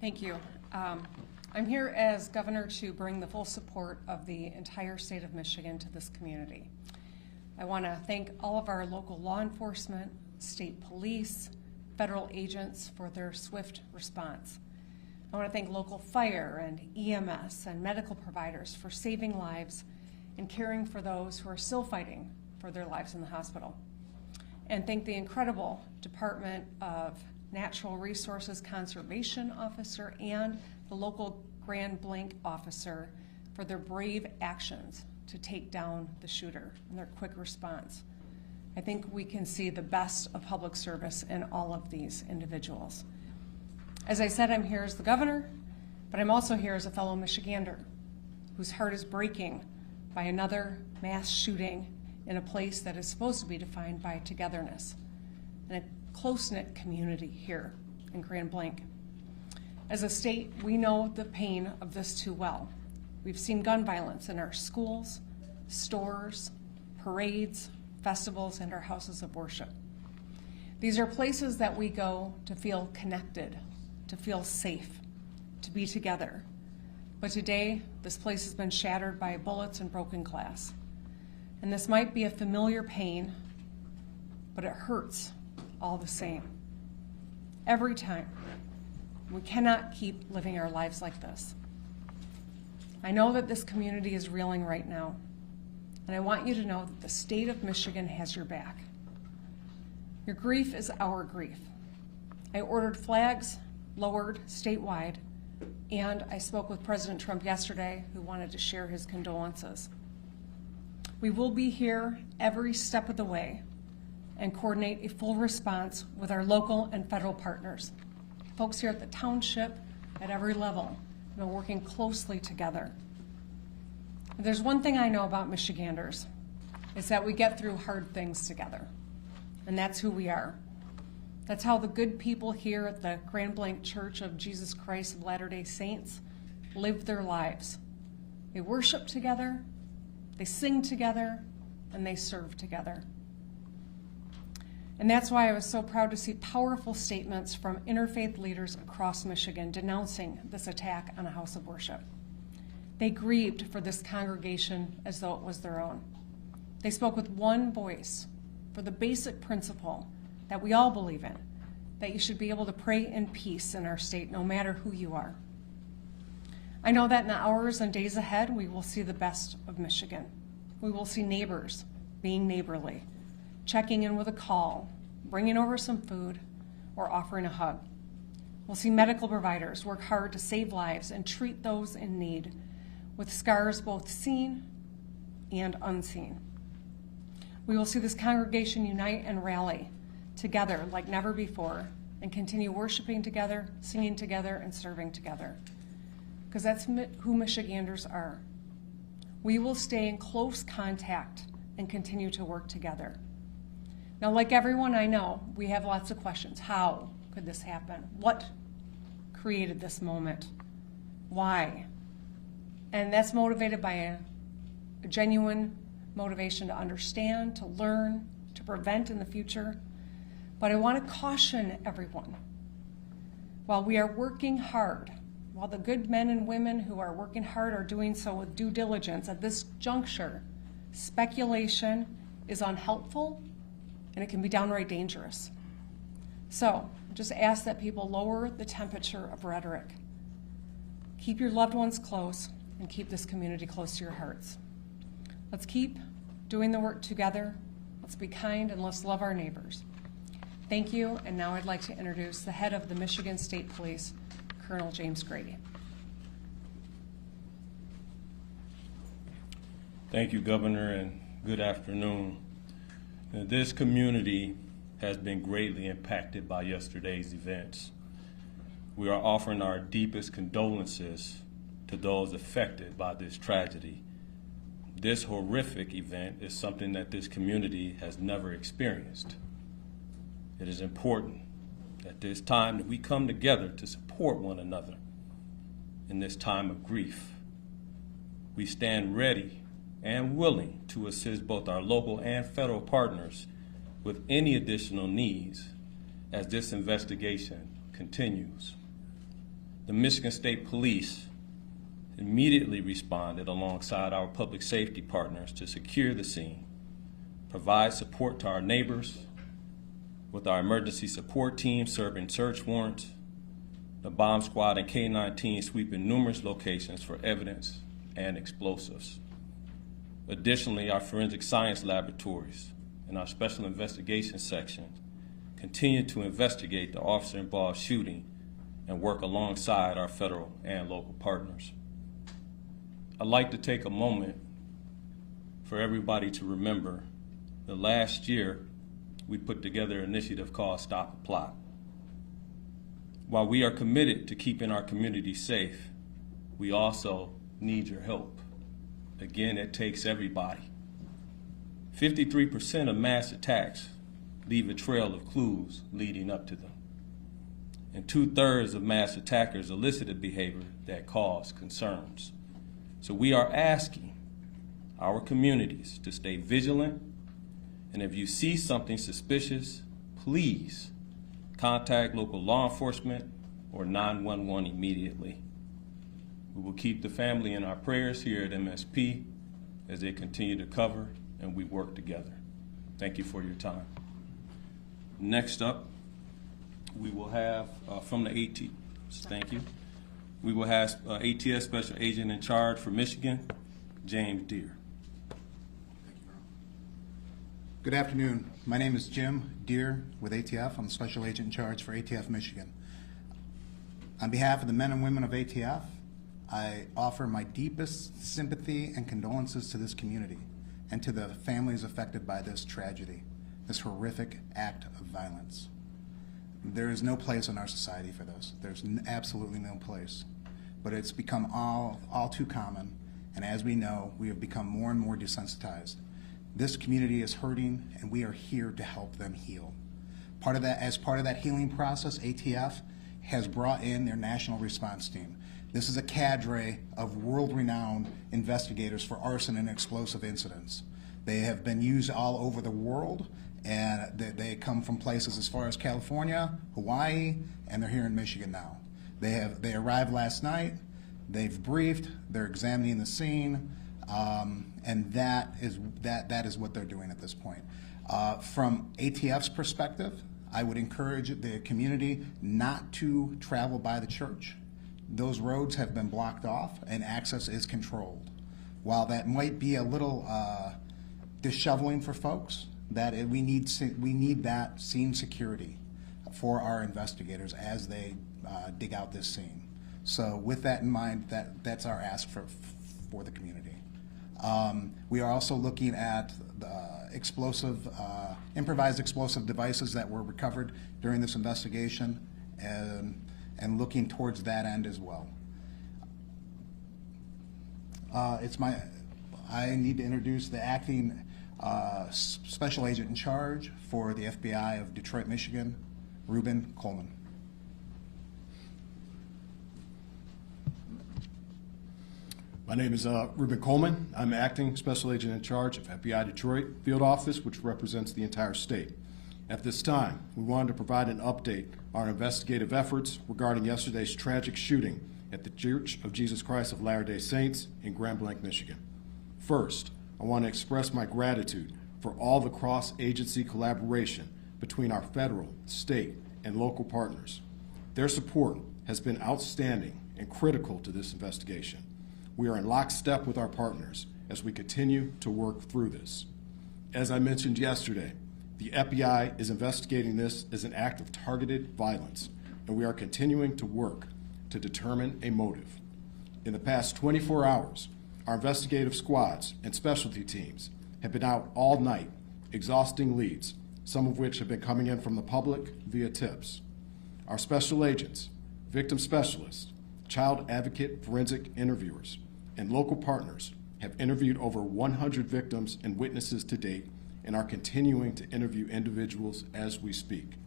Thank you. I'm here as governor to bring the full support of the entire state of Michigan to this community. I want to thank all of our local law enforcement, state police, federal agents for their swift response. I want to thank local fire and EMS and medical providers for saving lives and caring for those who are still fighting for their lives in the hospital. And thank the incredible Department of Natural Resources Conservation Officer and the local Grand Blanc officer for their brave actions to take down the shooter and their quick response. I think we can see the best of public service in all of these individuals. As I said, I'm here as the governor, but I'm also here as a fellow Michigander whose heart is breaking by another mass shooting in a place that is supposed to be defined by togetherness and a close-knit community here in Grand Blanc. As a state, we know the pain of this too well. We've seen gun violence in our schools, stores, parades, festivals, and our houses of worship. These are places that we go to feel connected, to feel safe, to be together. But today, this place has been shattered by bullets and broken glass. And this might be a familiar pain, but it hurts all the same. Every time. We cannot keep living our lives like this. I know that this community is reeling right now, and I want you to know that the state of Michigan has your back. Your grief is our grief. I ordered flags lowered statewide, and I spoke with President Trump yesterday, who wanted to share his condolences. We will be here every step of the way and coordinate a full response with our local and federal partners. Folks here at the township, at every level, have been working closely together. If there's one thing I know about Michiganders, is that we get through hard things together, and that's who we are. That's how the good people here at the Grand Blanc Church of Jesus Christ of Latter-day Saints live their lives. They worship together, they sing together, and they serve together. And that's why I was so proud to see powerful statements from interfaith leaders across Michigan denouncing this attack on a house of worship. They grieved for this congregation as though it was their own. They spoke with one voice for the basic principle that we all believe in, that you should be able to pray in peace in our state no matter who you are. I know that in the hours and days ahead, we will see the best of Michigan. We will see neighbors being neighborly, checking in with a call, bringing over some food, or offering a hug. We'll see medical providers work hard to save lives and treat those in need, with scars both seen and unseen. We will see this congregation unite and rally together like never before and continue worshiping together, singing together, and serving together. Because that's who Michiganders are. We will stay in close contact and continue to work together. Now, like everyone I know, we have lots of questions. How could this happen? What created this moment? Why? And that's motivated by a genuine motivation to understand, to learn, to prevent in the future. But I want to caution everyone. While we are working hard, while the good men and women who are working hard are doing so with due diligence at this juncture, speculation is unhelpful and it can be downright dangerous. So just ask that people lower the temperature of rhetoric. Keep your loved ones close and keep this community close to your hearts. Let's keep doing the work together. Let's be kind and let's love our neighbors. Thank you, and now I'd like to introduce the head of the Michigan State Police, Colonel James Grady. Thank you, Governor, and good afternoon. This community has been greatly impacted by yesterday's events. We are offering our deepest condolences to those affected by this tragedy. This horrific event is something that this community has never experienced. It is important at this time that we come together to support one another in this time of grief. We stand ready and willing to assist both our local and federal partners with any additional needs as this investigation continues. the Michigan State Police immediately responded alongside our public safety partners to secure the scene, provide support to our neighbors, with our emergency support team serving search warrants, the bomb squad and K-9 team sweeping numerous locations for evidence and explosives. Additionally, our forensic science laboratories and our special investigation sections continue to investigate the officer-involved shooting and work alongside our federal and local partners. I'd like to take a moment for everybody to remember that last year we put together an initiative called Stop the Plot. While we are committed to keeping our community safe, we also need your help. Again, it takes everybody. 53% of mass attacks leave a trail of clues leading up to them. And 2/3 of mass attackers elicited behavior that caused concerns. So we are asking our communities to stay vigilant, and if you see something suspicious, please contact local law enforcement or 911 immediately. We will keep the family in our prayers here at MSP as they continue to cover and we work together. Thank you for your time. Next up, we will have from the thank you. We will have ATS Special Agent in Charge for Michigan, James Deere. Good afternoon. My name is Jim Deere with ATF. I'm the Special Agent in Charge for ATF Michigan. On behalf of the men and women of ATF, I offer my deepest sympathy and condolences to this community and to the families affected by this tragedy, this horrific act of violence. There is no place in our society for this. There's absolutely no place. But it's become all too common, and as we know, we have become more and more desensitized. This community is hurting, and we are here to help them heal. As part of that healing process, ATF has brought in their national response team. This is a cadre of world-renowned investigators for arson and explosive incidents. They have been used all over the world, and they come from places as far as California, Hawaii, and they're here in Michigan now. They arrived last night, they've briefed, they're examining the scene, and that is what they're doing at this point. From ATF's perspective, I would encourage the community not to travel by the church. Those roads have been blocked off and access is controlled. While that might be a little disheveling for folks, we need that scene security for our investigators as they dig out this scene. So with that in mind, that's our ask for the community. We are also looking at the improvised explosive devices that were recovered during this investigation and looking towards that end as well. I need to introduce the acting Special Agent in Charge for the FBI of Detroit, Michigan, Reuben Coleman. My name is Reuben Coleman. I'm acting Special Agent in Charge of FBI Detroit Field Office, which represents the entire state. At this time, we wanted to provide an update on our investigative efforts regarding yesterday's tragic shooting at the Church of Jesus Christ of Latter-day Saints in Grand Blanc, Michigan. First, I want to express my gratitude for all the cross-agency collaboration between our federal, state, and local partners. Their support has been outstanding and critical to this investigation. We are in lockstep with our partners as we continue to work through this. As I mentioned yesterday, the FBI is investigating this as an act of targeted violence, and we are continuing to work to determine a motive. In the past 24 hours, our investigative squads and specialty teams have been out all night, exhausting leads, some of which have been coming in from the public via tips. Our special agents, victim specialists, child advocate forensic interviewers, and local partners have interviewed over 100 victims and witnesses to date and are continuing to interview individuals as we speak.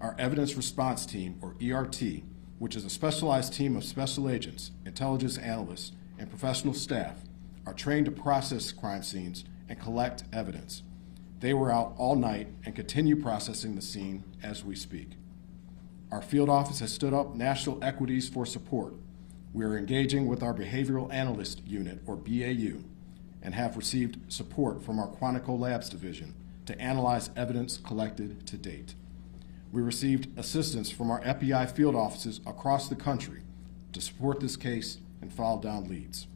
Our Evidence Response Team, or ERT, which is a specialized team of special agents, intelligence analysts, and professional staff, are trained to process crime scenes and collect evidence. They were out all night and continue processing the scene as we speak. our field office has stood up national equities for support. We are engaging with our Behavioral Analyst Unit, or BAU, and have received support from our Quantico Labs Division to analyze evidence collected to date. We received assistance from our FBI field offices across the country to support this case and file down leads.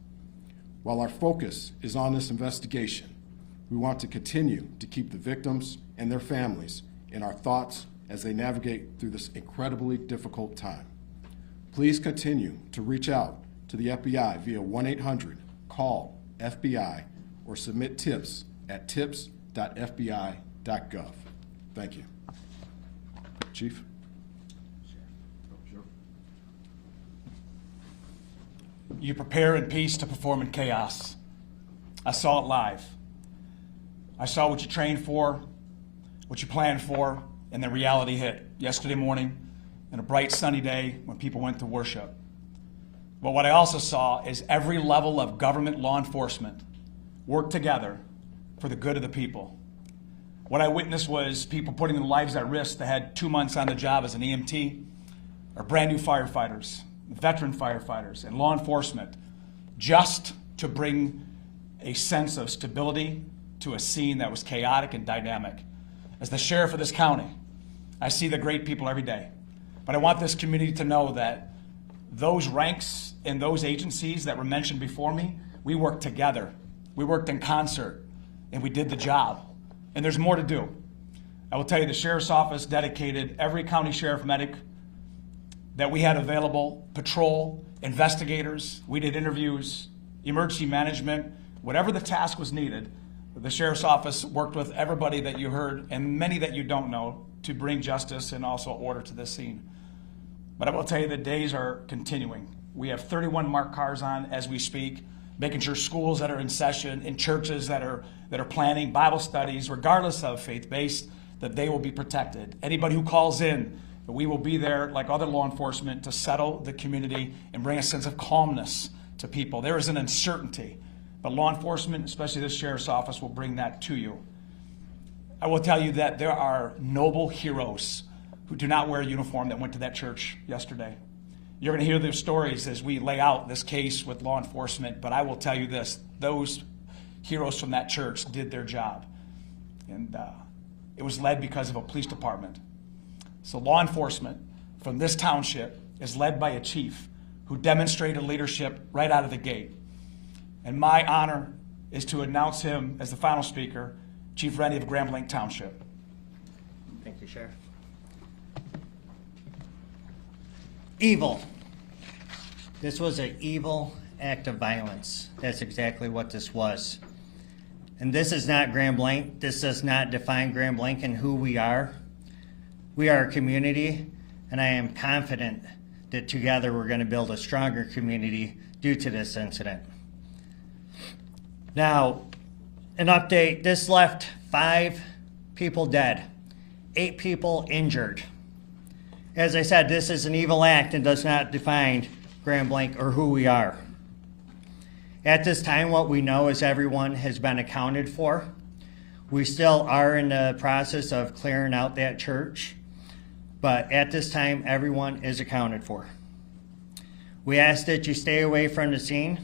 While our focus is on this investigation, we want to continue to keep the victims and their families in our thoughts as they navigate through this incredibly difficult time. Please continue to reach out to the FBI via 1-800-CALL-FBI or submit tips at tips.fbi.gov. Thank you. Chief? You prepare in peace to perform in chaos. I saw it live. I saw what you trained for, what you planned for, and then reality hit yesterday morning on a bright sunny day when people went to worship. But what I also saw is every level of government law enforcement work together for the good of the people. What I witnessed was people putting their lives at risk that had 2 months on the job as an EMT, or brand new firefighters, veteran firefighters, and law enforcement, just to bring a sense of stability to a scene that was chaotic and dynamic. As the sheriff of this county, I see the great people every day. But I want this community to know that those ranks and those agencies that were mentioned before me, we worked together. We worked in concert, and we did the job. And there's more to do. I will tell you, the sheriff's office dedicated every county sheriff medic that we had available, patrol, investigators, we did interviews, emergency management, whatever the task was needed. The sheriff's office worked with everybody that you heard and many that you don't know to bring justice and also order to this scene. But I will tell you, the days are continuing. We have 31 marked cars on as we speak, making sure schools that are in session, in churches that are planning Bible studies, regardless of faith-based, that they will be protected. Anybody who calls in, we will be there like other law enforcement to settle the community and bring a sense of calmness to people. There is an uncertainty, but law enforcement, especially this sheriff's office, will bring that to you. I will tell you that there are noble heroes who do not wear a uniform that went to that church yesterday. You're going to hear their stories as we lay out this case with law enforcement, but I will tell you this, those heroes from that church did their job. And it was led because of a police department. So law enforcement from this township is led by a chief who demonstrated leadership right out of the gate. And my honor is to announce him as the final speaker, Chief Rennie of Blanc Township. Thank you, Sheriff. Evil. This was an evil act of violence. That's exactly what this was. And this is not Blanc. This does not define Blanc and who we are. We are a community, and I am confident that together we're going to build a stronger community due to this incident. Now, an update. This left 5 people dead, 8 people injured. As I said, this is an evil act and does not define Blanc or who we are. At this time, what we know is everyone has been accounted for. We still are in the process of clearing out that church, but at this time, everyone is accounted for. We ask that you stay away from the scene.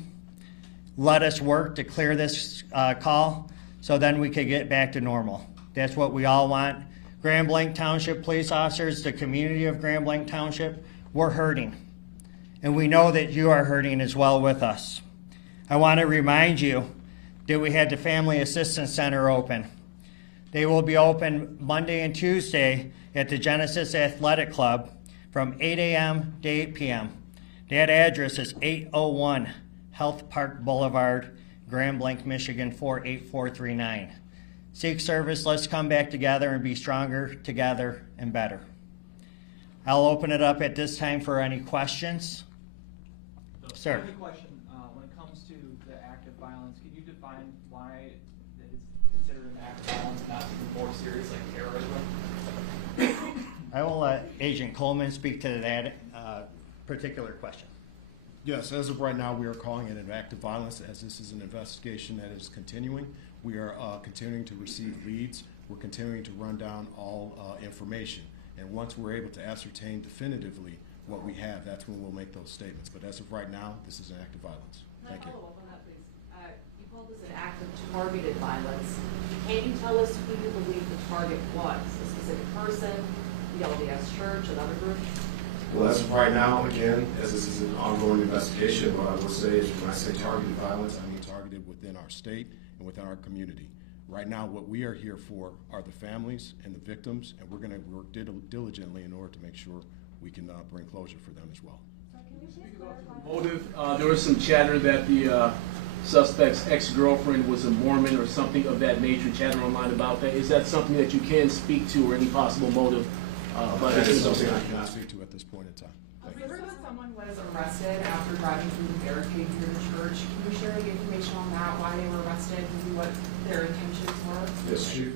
Let us work to clear this call so then we can get back to normal. That's what we all want. Blanc Township police officers, the community of Blanc Township, we're hurting. And we know that you are hurting as well with us. I want to remind you that we had the Family Assistance Center open. They will be open Monday and Tuesday at the Genesis Athletic Club from 8 a.m. to 8 p.m. That address is 801 Health Park Boulevard, Blanc, Michigan 48439. Seek service, let's come back together and be stronger together and better. I'll open it up at this time for any questions. Sir. Only question, when it comes to the act of violence, can you define why it is considered an act of violence, not more serious like terrorism? I will let Agent Coleman speak to that particular question. Yes, as of right now, we are calling it an act of violence as this is an investigation that is continuing. We are continuing to receive leads. We're continuing to run down all information. And once we're able to ascertain definitively what we have, that's when we'll make those statements. But as of right now, this is an act of violence. Thank you. Can I follow up on that, please? You called this an act of targeted violence. Can you tell us who you believe the target was? A specific person, the LDS Church, another group? Well, as of right now, again, as this is an ongoing investigation, what I will say is when I say targeted violence, I mean targeted within our state and within our community. Right now, what we are here for are the families and the victims, and we're going to work diligently in order to make sure we can bring closure for them as well. Motive, there was some chatter that the suspect's ex-girlfriend was a Mormon or something of that nature, chatter online about that. Is that something that you can speak to, or any possible motive about That is this? something I cannot speak to at this point in time. Thank you. I heard that someone was arrested after driving through the barricade near the church. Can you share any information on that, why they were arrested, maybe what their intentions were? Yes, Chief.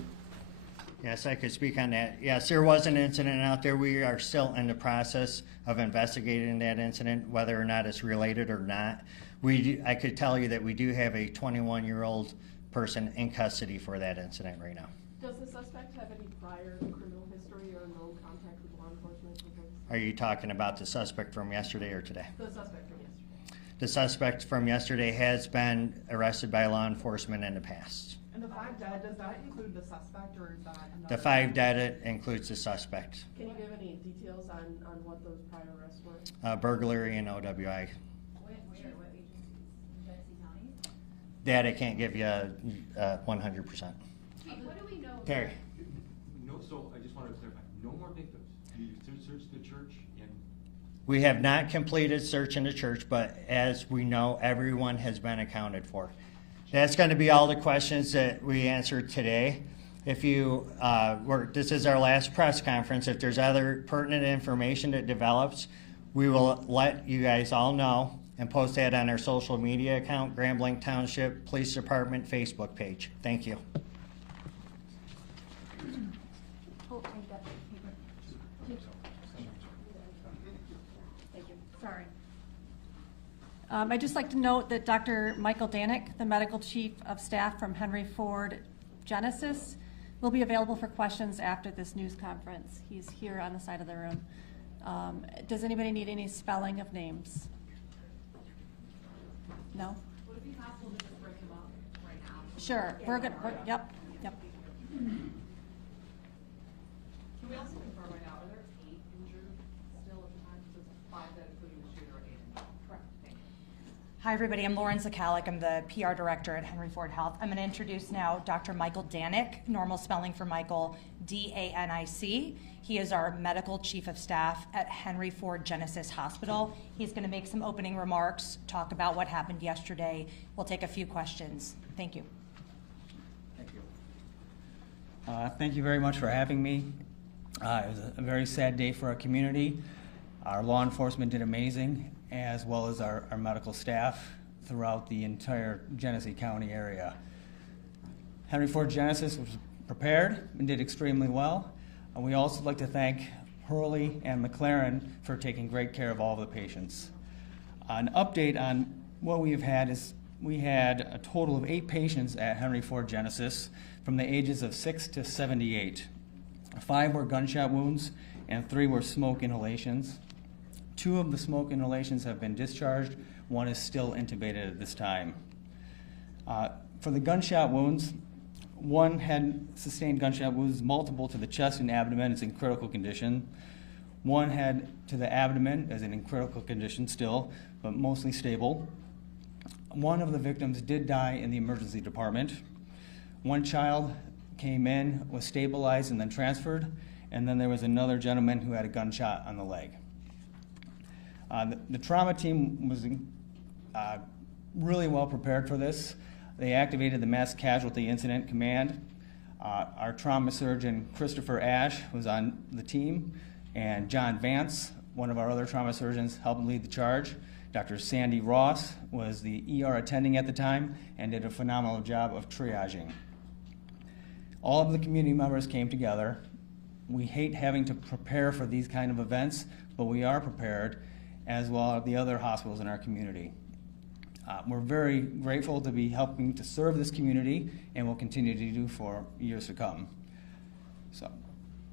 Yes, I could speak on that. Yes, there was an incident out there. We are still in the process of investigating that incident, whether or not it's related or not. I could tell you that we do have a 21-year-old person in custody for that incident right now. Does the suspect have any prior criminal history or no contact with law enforcement? Are you talking about the suspect from yesterday or today? The suspect from yesterday. The suspect from yesterday has been arrested by law enforcement in the past. And the 5 dead, does that include the suspect or is that another? The 5 dead includes the suspect. Can you give any details on what those prior arrests were? Burglary and OWI. What agencies? Genesee County? That I can't give you 100%. What do we know? Terry. No, so I just wanted to clarify, no more victims. You searched the church and... We have not completed search in the church, but as we know, everyone has been accounted for. That's going to be all the questions that we answered today. If you, this is our last press conference. If there's other pertinent information that develops, we will let you guys all know and post that on our social media account, Grand Blanc Township Police Department Facebook page. Thank you. Oh, I got the paper. Thank you. Sorry. I'd just like to note that Dr. Michael Danick, the Medical Chief of Staff from Henry Ford Genesis, will be available for questions after this news conference. He's here on the side of the room. Does anybody need any spelling of names? No? Would it be possible to just bring them up right now? Sure. We're good. Yep. Can we also confirm right now, are there 8 injured still at the time? So it's 5 that including the shooter, 8 injured? Correct. Thank you. Hi, everybody. I'm Lauren Zakalik. I'm the PR director at Henry Ford Health. I'm going to introduce now Dr. Michael Danick, normal spelling for Michael, D-A-N-I-C. He is our medical chief of staff at Henry Ford Genesis Hospital. He's going to make some opening remarks, talk about what happened yesterday. We'll take a few questions. Thank you. Thank you. Thank you very much for having me. It was a very sad day for our community. Our law enforcement did amazing, as well as our medical staff throughout the entire Genesee County area. Henry Ford Genesis was prepared and did extremely well. And we also like to thank Hurley and McLaren for taking great care of all of the patients. An update on what we have had is we had a total of 8 patients at Henry Ford Genesis from the ages of 6 to 78. 5 were gunshot wounds and 3 were smoke inhalations. 2 of the smoke inhalations have been discharged. 1 is still intubated at this time. For the gunshot wounds, 1 had sustained gunshot wounds, multiple to the chest and abdomen, is in critical condition. 1 had to the abdomen, is in critical condition still, but mostly stable. 1 of the victims did die in the emergency department. 1 child came in, was stabilized, and then transferred, and then there was another gentleman who had a gunshot on the leg. The trauma team was really well prepared for this. They activated the Mass Casualty Incident Command. Our trauma surgeon, Christopher Ash, was on the team, and John Vance, one of our other trauma surgeons, helped lead the charge. Dr. Sandy Ross was the ER attending at the time and did a phenomenal job of triaging. All of the community members came together. We hate having to prepare for these kind of events, but we are prepared, as well as the other hospitals in our community. We're very grateful to be helping to serve this community, and will continue to do for years to come. So,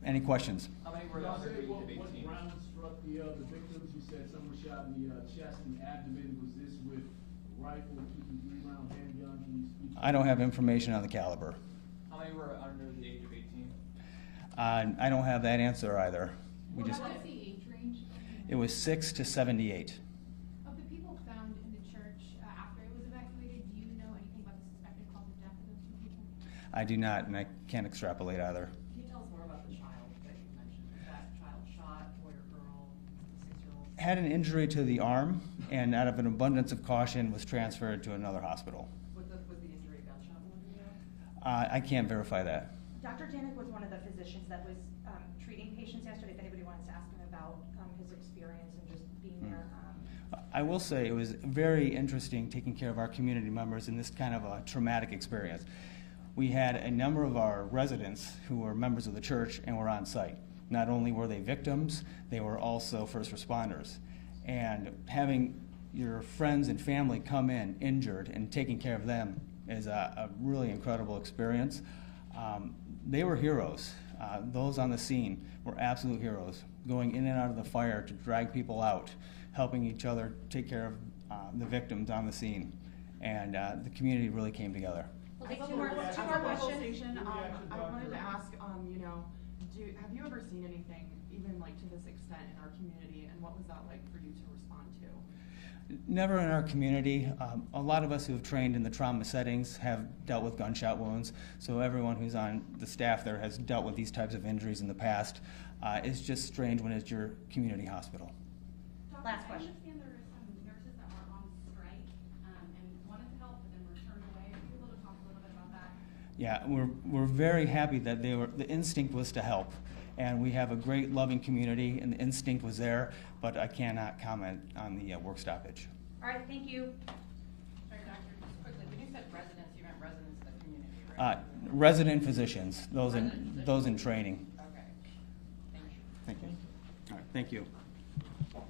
any questions? How many were You under said the age what of 18? round struck the victims? You said some were shot in the chest and abdomen. Was this with rifle, 223 round handgun? Can you speak? I don't have information on the caliber. How many were under the age of 18? I don't have that answer either. What's the age range? It was 6 to 78. Of the people found in the church after it was evacuated, do you know anything about the suspected cause of death of those two people? I do not, and I can't extrapolate either. Can you tell us more about the child that you mentioned? Was that child shot, boy or girl, 6-year-old? Had an injury to the arm, and out of an abundance of caution, was transferred to another hospital. Was the injury a gunshot wound, do you know? I can't verify that. Dr. Danek was one of the physicians that was treating patients yesterday. If anybody wants to ask him about his experience and just being there. I will say it was very interesting taking care of our community members in this kind of a traumatic experience. We had a number of our residents who were members of the church and were on site. Not only were they victims, they were also first responders. And having your friends and family come in injured and taking care of them is a really incredible experience. They were heroes. Those on the scene were absolute heroes, going in and out of the fire to drag people out, helping each other take care of the victims on the scene. And the community really came together. We'll take two more questions. I wanted to ask, have you ever seen anything even like to this extent in our community, and what was that like for you to respond to? Never in our community. A lot of us who have trained in the trauma settings have dealt with gunshot wounds, so everyone who's on the staff there has dealt with these types of injuries in the past. It's just strange when it's your community hospital. Last question. I understand there are some nurses that are on strike and wanted to help but then were turned away. Are you able to talk a little bit about that? Yeah, we're very happy that the instinct was to help. And we have a great loving community, and the instinct was there, but I cannot comment on the work stoppage. All right, thank you. Sorry, doctor, just quickly, when you said residents, you meant residents of the community, right? Resident physicians, those in training. Okay. Thank you. Thank you. All right, thank you.